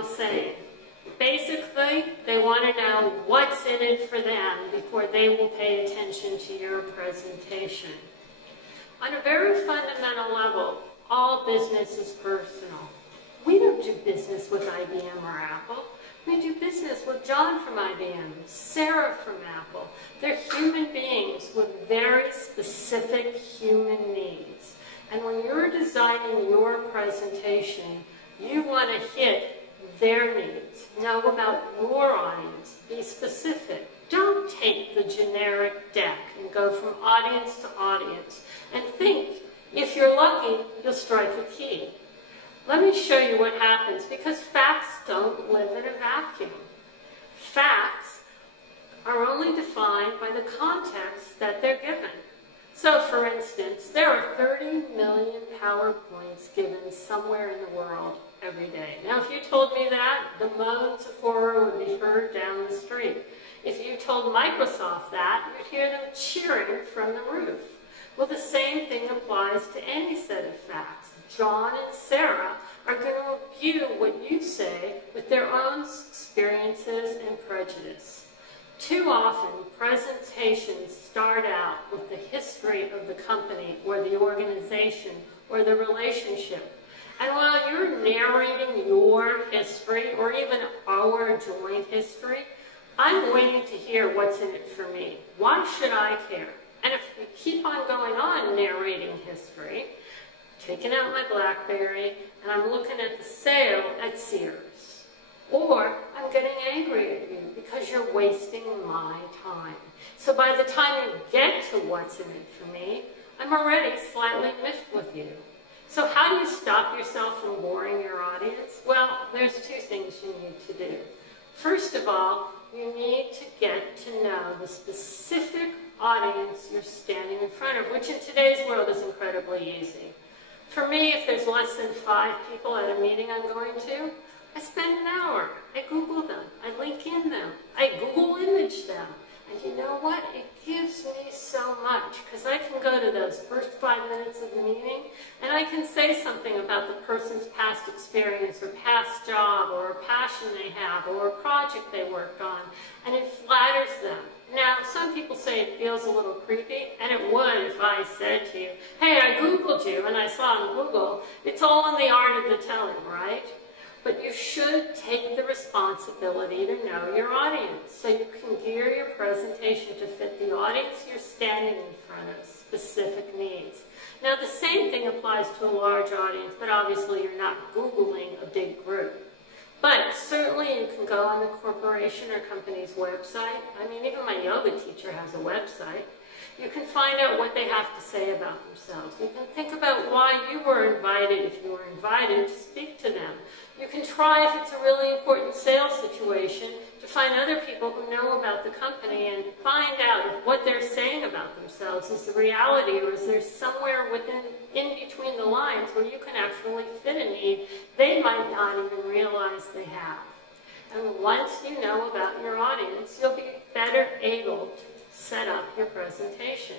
all the same. Basically, they want to know what's in it for them before they will pay attention to your presentation. On a very fundamental level, all business is personal. We don't do business with IBM or Apple. We do business with John from IBM, Sarah from Apple. They're human beings with very specific human needs. And when you're designing your presentation, you want to hit their needs. Know about your audience. Be specific. Don't take the generic deck and go from audience to audience. And think, if you're lucky, you'll strike a key. Let me show you what happens, because facts don't live in a vacuum. Facts are only defined by the context that they're given. So, for instance, there are 30 million PowerPoints given somewhere in the world every day. Now, if you told me that, the moans of horror would be heard down the street. If you told Microsoft that, you'd hear them cheering from the roof. Well, the same thing applies to any set of facts. John and Sarah are going to review what you say with their own experiences and prejudice. Too often, presentations start out with the history of the company or the organization or the relationship. And while you're narrating your history or even our joint history, I'm waiting to hear what's in it for me. Why should I care? And if we keep on going on narrating history, taking out my BlackBerry, and I'm looking at the sale at Sears, or I'm getting angry at you because you're wasting my time. So by the time you get to what's in it for me, I'm already slightly miffed with you. So how do you stop yourself from boring your audience? Well, there's two things you need to do. First of all, you need to get to know the specific audience you're standing in front of, which in today's world is incredibly easy. For me, if there's less than 5 people at a meeting I'm going to, I spend an hour. I Google them. I link in them. I Google image them. And you know what? It gives me so much, because I can go to those first 5 minutes of the meeting and I can say something about the person's past experience or past job or a passion they have or a project they worked on, and it flatters them. Now, some people say it feels a little creepy, and it would if I said to you, hey, I Googled you and I saw on Google. It's all in the art of the telling, right? But you should take the responsibility to know your audience so you can gear your presentation to fit the audience you're standing in front of, specific needs. Now, the same thing applies to a large audience, but obviously you're not Googling a big group. But certainly you can go on the corporation or company's website. I mean, even my yoga teacher has a website. You can find out what they have to say about themselves. You can think about why you were invited, if you were invited, to speak to them. You can try, if it's a really important sales situation, to find other people who know about the company and find out if what they're saying about themselves is the reality, or is there somewhere in between the lines where you can actually fit a need they might not even realize they have. And once you know about your audience, you'll be better able to set up your presentation.